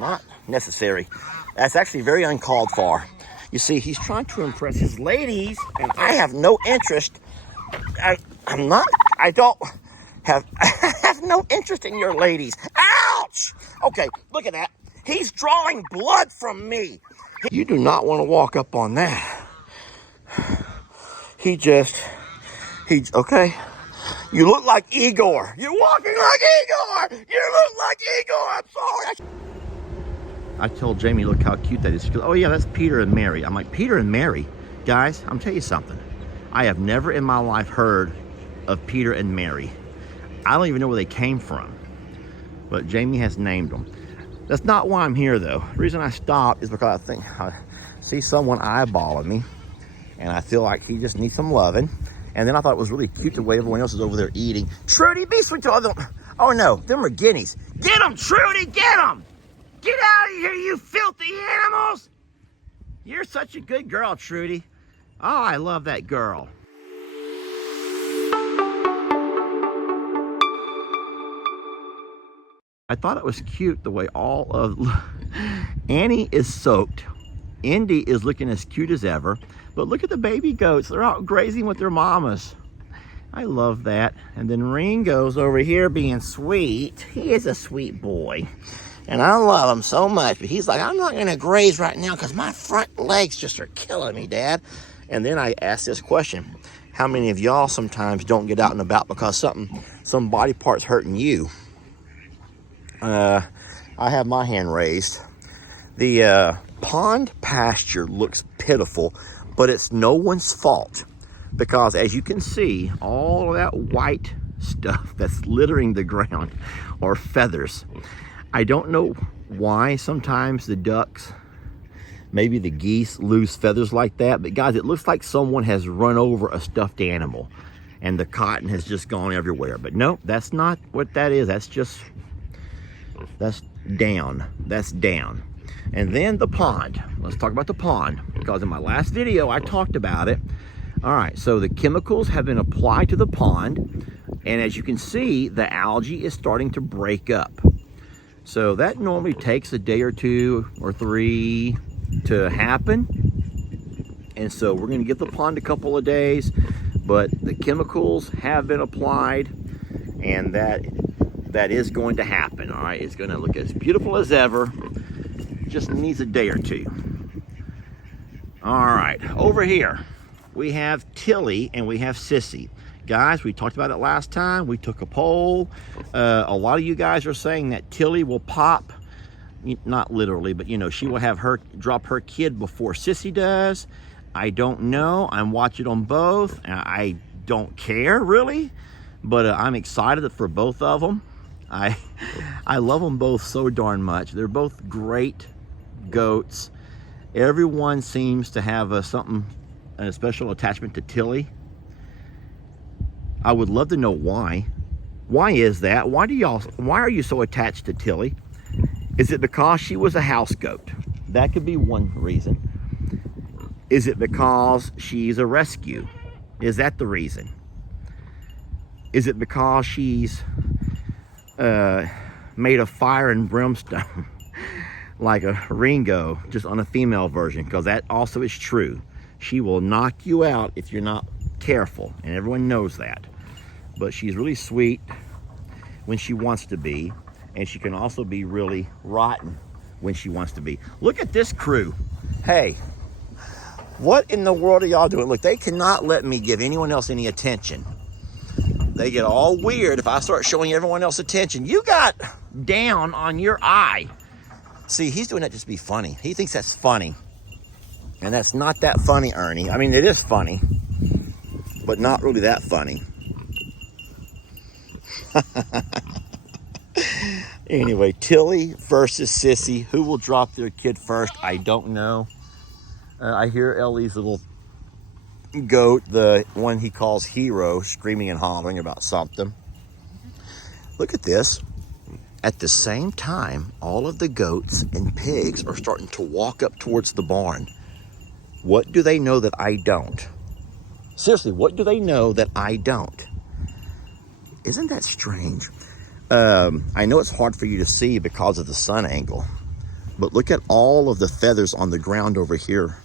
not necessary. That's actually very uncalled for. You see, he's trying to impress his ladies, and I have no interest. I have no interest in your ladies. Ouch! Okay, look at that. He's drawing blood from me. You do not want to walk up on that. Okay. You look like Igor. You're walking like Igor. You look like Igor. I'm sorry. I told Jamie, look how cute that is. She goes, oh yeah, that's Peter and Mary. I'm like, Peter and Mary? Guys, I'm telling you something. I have never in my life heard of Peter and Mary. I don't even know where they came from. But Jamie has named them. That's not why I'm here though. The reason I stopped is because I think I see someone eyeballing me. And I feel like he just needs some loving. And then I thought it was really cute the way everyone else is over there eating. Trudy, be sweet to all them. Oh no, them are guineas. Get them, Trudy, get them! Get out of here, you filthy animals! You're such a good girl, Trudy. Oh, I love that girl. I thought it was cute the way all of... Annie is soaked. Indy is looking as cute as ever. But look at the baby goats. They're out grazing with their mamas. I love that. And then Ringo's over here being sweet. He is a sweet boy. And I love him so much. But he's like, I'm not going to graze right now because my front legs just are killing me, Dad. And then I asked this question. How many of y'all sometimes don't get out and about because some body part's hurting you? I have my hand raised. The pond pasture looks pitiful, but it's no one's fault because as you can see, all of that white stuff that's littering the ground are feathers. I don't know why sometimes the ducks, maybe the geese lose feathers like that, but guys, it looks like someone has run over a stuffed animal and the cotton has just gone everywhere. But no, that's not what that is. That's down. That's down. And then the pond. Let's talk about the pond because in my last video I talked about it. All right, so the chemicals have been applied to the pond, and as you can see, the algae is starting to break up. So that normally takes a day or 2 or 3 to happen. And so we're going to give the pond a couple of days, but the chemicals have been applied, and that is going to happen. All right, it's going to look as beautiful as ever. Just needs a day or 2. All right, over here we have Tilly and we have Sissy. Guys, we talked about it last time. We took a poll. A lot of you guys are saying that Tilly will pop, not literally, but you know, she will have her drop her kid before Sissy does. I don't know. I'm watching them both. I don't care really, but I'm excited for both of them. I love them both so darn much. They're both great goats. Everyone seems to have a special attachment to Tilly. I would love to know why. Why is that? Why are you so attached to Tilly? Is it because she was a house goat? That could be one reason. Is it because she's a rescue? Is that the reason? Is it because she's made of fire and brimstone like a Ringo, just on a female version? Because that also is true. She will knock you out if you're not careful, and everyone knows that. But she's really sweet when she wants to be, and she can also be really rotten when she wants to be. Look at this crew. Hey, what in the world are y'all doing? Look, they cannot let me give anyone else any attention. They get all weird if I start showing everyone else attention. You got down on your eye. See, he's doing that just to be funny. He thinks that's funny. And that's not that funny, Ernie. I mean, it is funny, but not really that funny. Anyway, Tilly versus Sissy. Who will drop their kid first? I don't know. I hear Ellie's little goat, the one he calls Hero, screaming and hollering about something. Look at this. At the same time, all of the goats and pigs are starting to walk up towards the barn. What do they know that I don't? Seriously, what do they know that I don't? Isn't that strange? I know it's hard for you to see because of the sun angle, But look at all of the feathers on the ground over here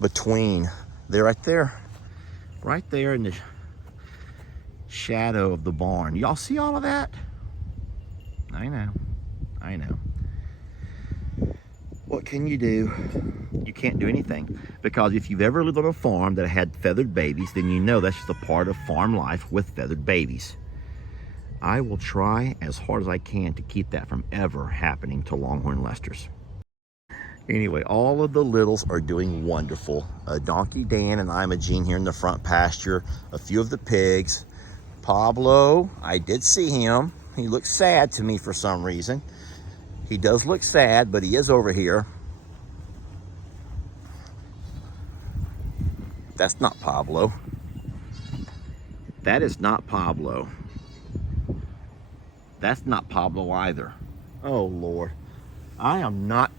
between, they're right there in the shadow of the barn. Y'all see all of that? I know. What can you do? You can't do anything, because if you've ever lived on a farm that had feathered babies, then you know that's just a part of farm life with feathered babies. I will try as hard as I can to keep that from ever happening to Longhorn Leicesters. Anyway, all of the littles are doing wonderful. Donkey Dan and Imogene here in the front pasture. A few of the pigs. Pablo, I did see him. He looks sad to me for some reason. He does look sad, but he is over here. That's not Pablo. That is not Pablo. That's not Pablo either. Oh, Lord. I am not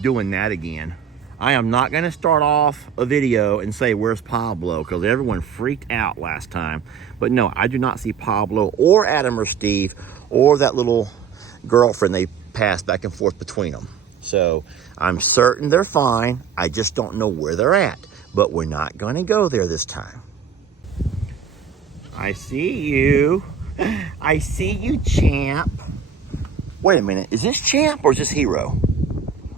doing that again. I am not going to start off a video and say, where's Pablo? Because everyone freaked out last time. But no, I do not see Pablo or Adam or Steve or that little girlfriend they passed back and forth between them. So I'm certain they're fine. I just don't know where they're at. But we're not going to go there this time. I see you. I see you, Champ. Wait a minute. Is this Champ or is this Hero?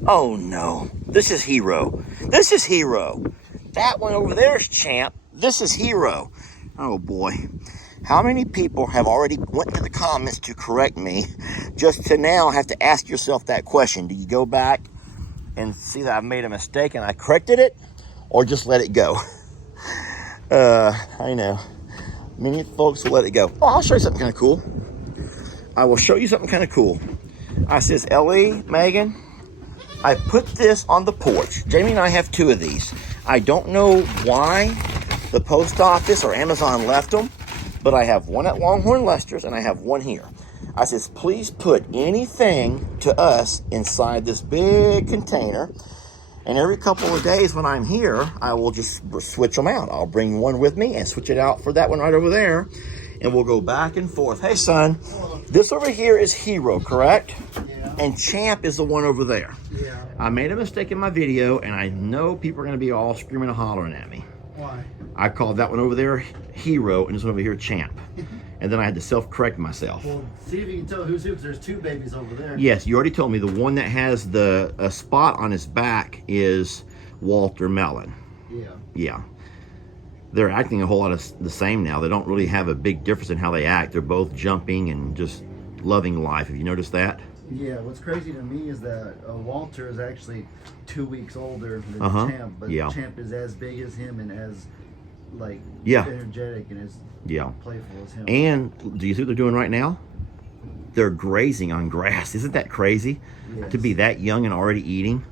Oh, no. This is Hero. This is Hero. That one over there is Champ. This is Hero. Oh, boy. How many people have already went to the comments to correct me just to now have to ask yourself that question? Do you go back and see that I've made a mistake and I corrected it? Or just let it go? I know. Many folks will let it go. Oh, I'll show you something kind of cool. I will show you something kind of cool. I says, Ellie, Megan, I put this on the porch. Jamie and I have 2 of these. I don't know why the post office or Amazon left them, but I have one at Longhorn Leicesters and I have one here. I says, please put anything to us inside this big container. And every couple of days when I'm here, I will just switch them out. I'll bring one with me and switch it out for that one right over there. And we'll go back and forth. Hey, son, this over here is Hero, correct? Yeah. And Champ is the one over there. Yeah. I made a mistake in my video, and I know people are going to be all screaming and hollering at me. Why? I called that one over there Hero, and this one over here Champ. And then I had to self-correct myself. Well, see if you can tell who's who, because there's 2 babies over there. Yes, you already told me the one that has the spot on his back is Walter Mellon. Yeah. Yeah. They're acting a whole lot of the same now. They don't really have a big difference in how they act. They're both jumping and just loving life. Have you noticed that? Yeah, what's crazy to me is that Walter is actually 2 weeks older than Champ, but Champ is as big as him and as like energetic and as playful as him. And do you see what they're doing right now? They're grazing on grass. Isn't that crazy? Yes. To be that young and already eating?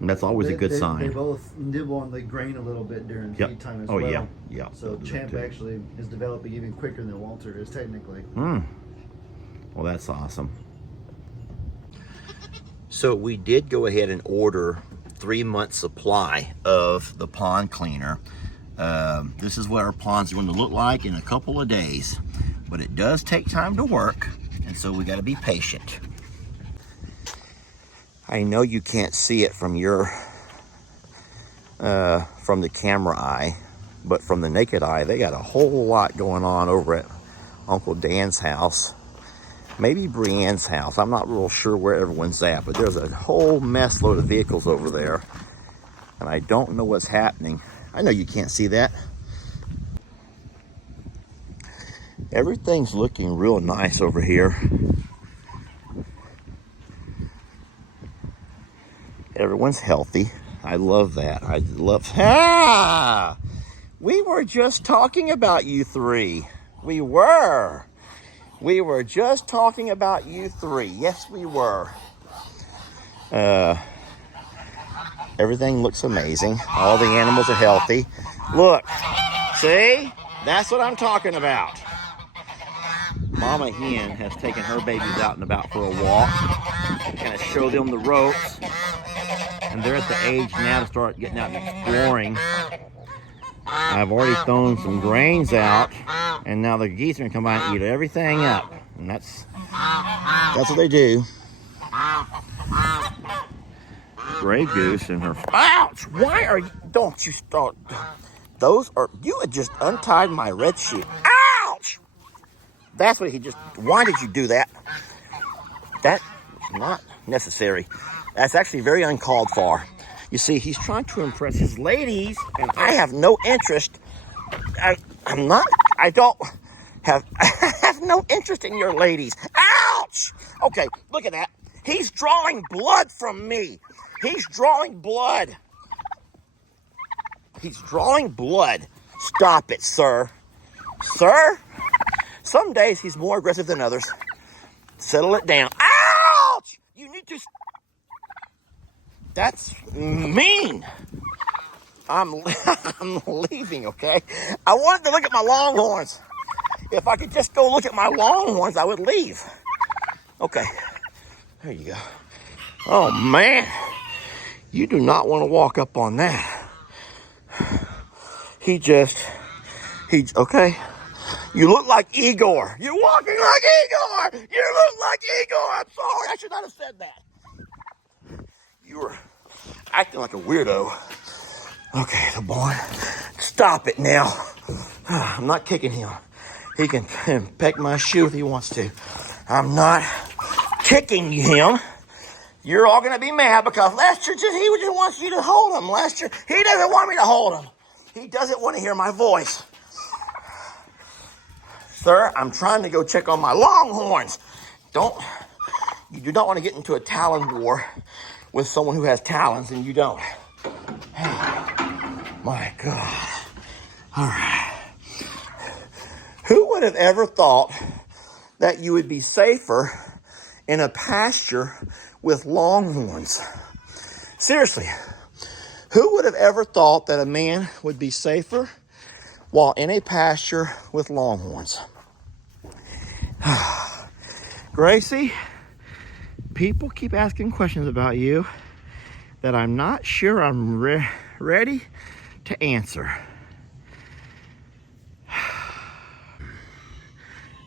And that's always a good sign. They both nibble on the grain a little bit during feed time as well. Oh, yeah. So Champ actually is developing even quicker than Walter is technically. Well, that's awesome. So we did go ahead and order 3 months supply of the pond cleaner. This is what our pond's going to look like in a couple of days, but it does take time to work, and so we got to be patient. I know you can't see it from your from the camera eye, but from the naked eye, they got a whole lot going on over at Uncle Dan's house. Maybe Brienne's house. I'm not real sure where everyone's at, but there's a whole mess load of vehicles over there, and I don't know what's happening. I know you can't see that. Everything's looking real nice over here. Everyone's healthy. I love that. I love... Ah! We were just talking about you 3. We were. We were just talking about you 3. Yes, we were. Everything looks amazing. All the animals are healthy. Look. See? That's what I'm talking about. Mama hen has taken her babies out and about for a walk. Kind of show them the ropes. And they're at the age now to start getting out and exploring. I've already thrown some grains out, and now the geese are gonna come out and eat everything up. And that's what they do. gray goose and her. Ouch! Why are you? Don't you start. Those are. You had just untied my red sheep. Ouch! That's what he just. Why did you do that? That's not necessary. That's actually very uncalled for. You see, he's trying to impress his ladies, and I have no interest. I don't have. I have no interest in your ladies. Ouch! Okay, look at that. He's drawing blood from me. He's drawing blood. He's drawing blood. Stop it, sir. Sir? Some days he's more aggressive than others. Settle it down. Ouch! You need to... That's mean. I'm leaving, okay? I wanted to look at my longhorns. If I could just go look at my longhorns, I would leave. Okay. There you go. Oh, man. You do not want to walk up on that. Okay. You look like Igor. You're walking like Igor. You look like Igor. I'm sorry. I should not have said that. You were acting like a weirdo. Okay, the boy. Stop it now. I'm not kicking him. He can peck my shoe if he wants to. I'm not kicking him. You're all going to be mad because Lester he just wants you to hold him, Lester. He doesn't want me to hold him. He doesn't want to hear my voice. Sir, I'm trying to go check on my longhorns. You do not want to get into a talon war with someone who has talons and you don't. My God. All right. Who would have ever thought that you would be safer in a pasture with longhorns? Seriously, who would have ever thought that a man would be safer while in a pasture with longhorns? Gracie, people keep asking questions about you that I'm not sure I'm ready to answer.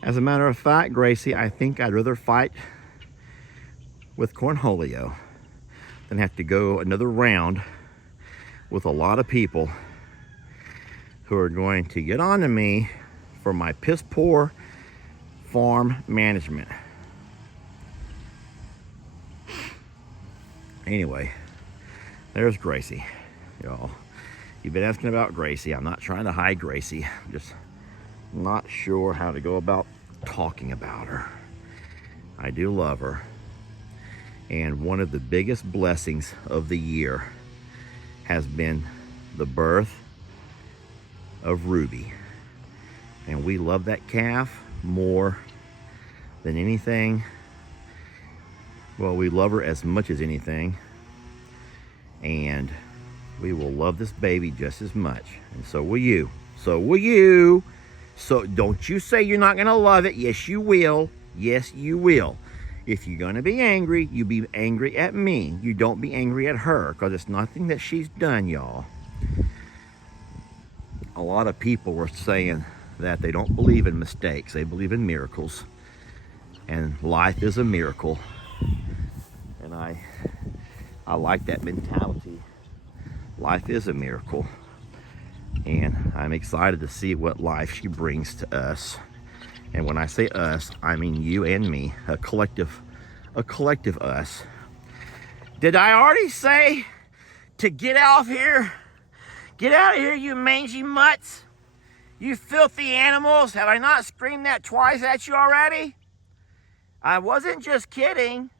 As a matter of fact, Gracie, I think I'd rather fight with Cornholio than have to go another round with a lot of people who are going to get on to me for my piss poor farm management. Anyway, there's Gracie, y'all. You've been asking about Gracie. I'm not trying to hide Gracie. I'm just not sure how to go about talking about her. I do love her. And one of the biggest blessings of the year has been the birth of Ruby. And we love that calf more than anything. Well, we love her as much as anything. And we will love this baby just as much. And so will you. So will you. So don't you say you're not going to love it. Yes, you will. Yes, you will. If you're going to be angry, you be angry at me. You don't be angry at her, because it's nothing that she's done, y'all. A lot of people were saying that they don't believe in mistakes. They believe in miracles. And life is a miracle. And I like that mentality. Life is a miracle. And I'm excited to see what life she brings to us. And when I say us, I mean you and me, a collective us. Did I already say to get out of here? Get out of here, you mangy mutts. You filthy animals. Have I not screamed that twice at you already? I wasn't just kidding.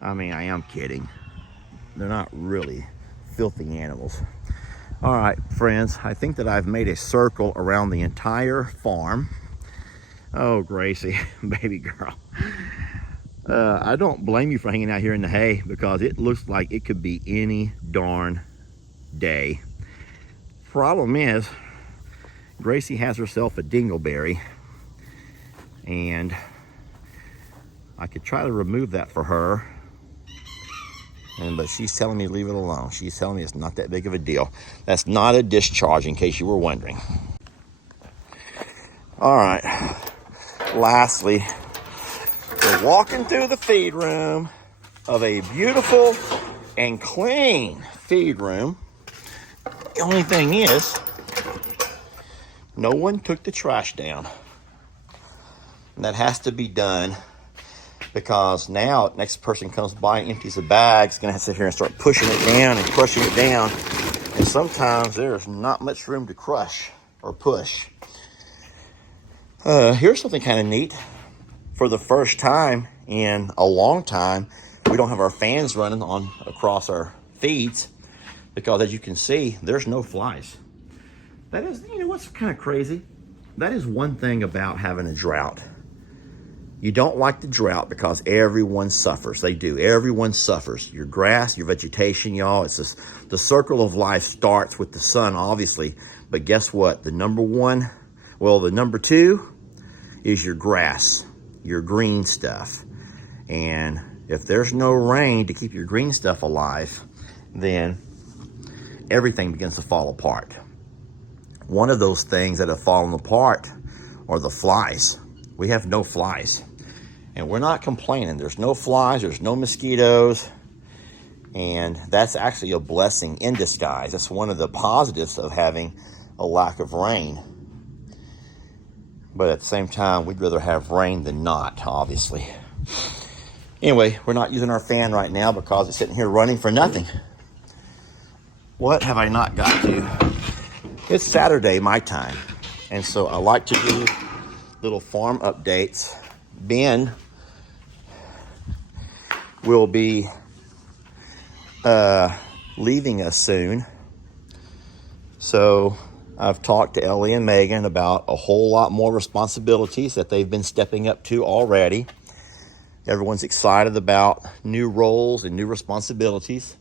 I mean, I am kidding. They're not really filthy animals. All right, friends, I think that I've made a circle around the entire farm. Oh, Gracie, baby girl. I don't blame you for hanging out here in the hay, because it looks like it could be any darn day. Problem is, Gracie has herself a dingleberry, and I could try to remove that for her. But she's telling me to leave it alone. She's telling me it's not that big of a deal. That's not a discharge, in case you were wondering. All right. Lastly, we're walking through the feed room. of a beautiful and clean feed room. The only thing is, no one took the trash down. And that has to be done because now next person comes by and empties a bag, is gonna have to sit here and start pushing it down and crushing it down. And sometimes there's not much room to crush or push. Here's something kind of neat. For the first time in a long time, we don't have our fans running on across our feeds because, as you can see, there's no flies. That is, you know what's kind of crazy? That is one thing about having a drought. You don't like the drought because everyone suffers. They do. Everyone suffers. Your grass, your vegetation, y'all. It's just, the circle of life starts with the sun, obviously. But guess what? The number two is your grass, your green stuff. And if there's no rain to keep your green stuff alive, then everything begins to fall apart. One of those things that have fallen apart are the flies. We have no flies. And we're not complaining. There's no flies, there's no mosquitoes. And that's actually a blessing in disguise. That's one of the positives of having a lack of rain. But at the same time, we'd rather have rain than not, obviously. Anyway, we're not using our fan right now because it's sitting here running for nothing. What have I not got to? It's Saturday, my time. And so I like to do little farm updates. Ben will be leaving us soon. So I've talked to Ellie and Megan about a whole lot more responsibilities that they've been stepping up to already. Everyone's excited about new roles and new responsibilities.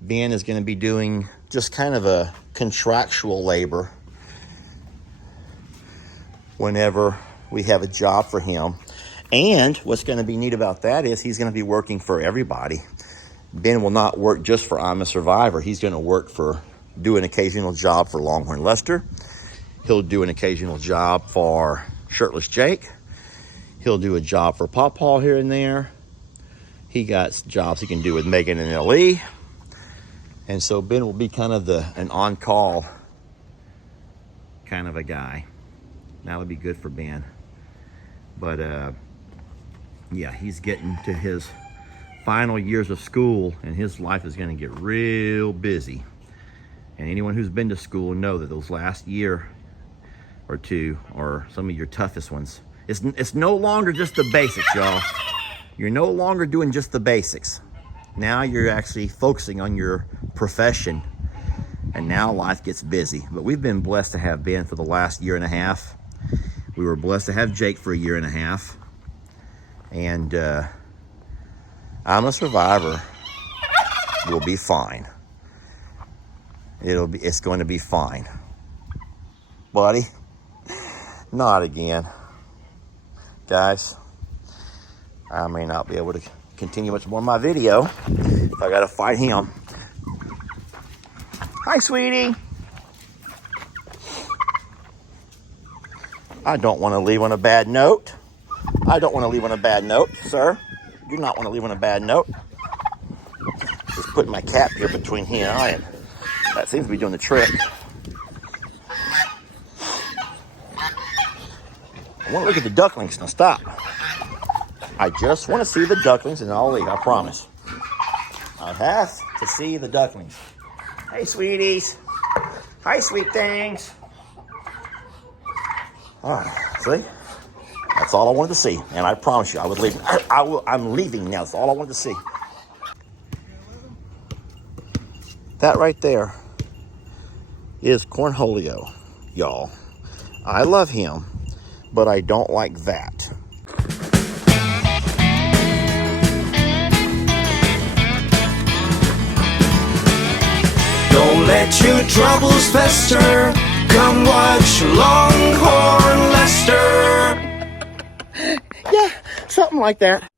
Ben is going to be doing just kind of a contractual labor whenever we have a job for him. And what's going to be neat about that is he's going to be working for everybody. Ben will not work just for I'm a Survivor. He's going to do an occasional job for Longhorn Lester. He'll do an occasional job for Shirtless Jake. He'll do a job for Pawpaw here and there. He got jobs he can do with Megan and Ellie. And so Ben will be kind of an on-call kind of a guy. That'll be good for Ben. But yeah, he's getting to his final years of school and his life is going to get real busy. And anyone who's been to school know that those last year or two are some of your toughest ones. It's no longer just the basics, y'all. You're no longer doing just the basics. Now you're actually focusing on your profession, and now life gets busy. But we've been blessed to have Ben for the last year and a half. We were blessed to have Jake for a year and a half. And I'm a Survivor will be fine. It's going to be fine. Buddy, not again. Guys, I may not be able to continue much more of my video if I gotta fight him. Hi, sweetie. I don't want to leave on a bad note. I don't want to leave on a bad note, sir. You do not want to leave on a bad note. Just putting my cap here between he and I, and that seems to be doing the trick. I want to look at the ducklings. Now stop. I just want to see the ducklings and I'll leave, I promise. I have to see the ducklings. Hey, sweeties. Hi, sweet things. All right, see? That's all I wanted to see. And I promise you, I would leave. I'm leaving now. That's all I wanted to see. That right there is Cornholio, y'all. I love him, but I don't like that. Don't let your troubles fester. Come watch Longhorn Lester. Yeah, something like that.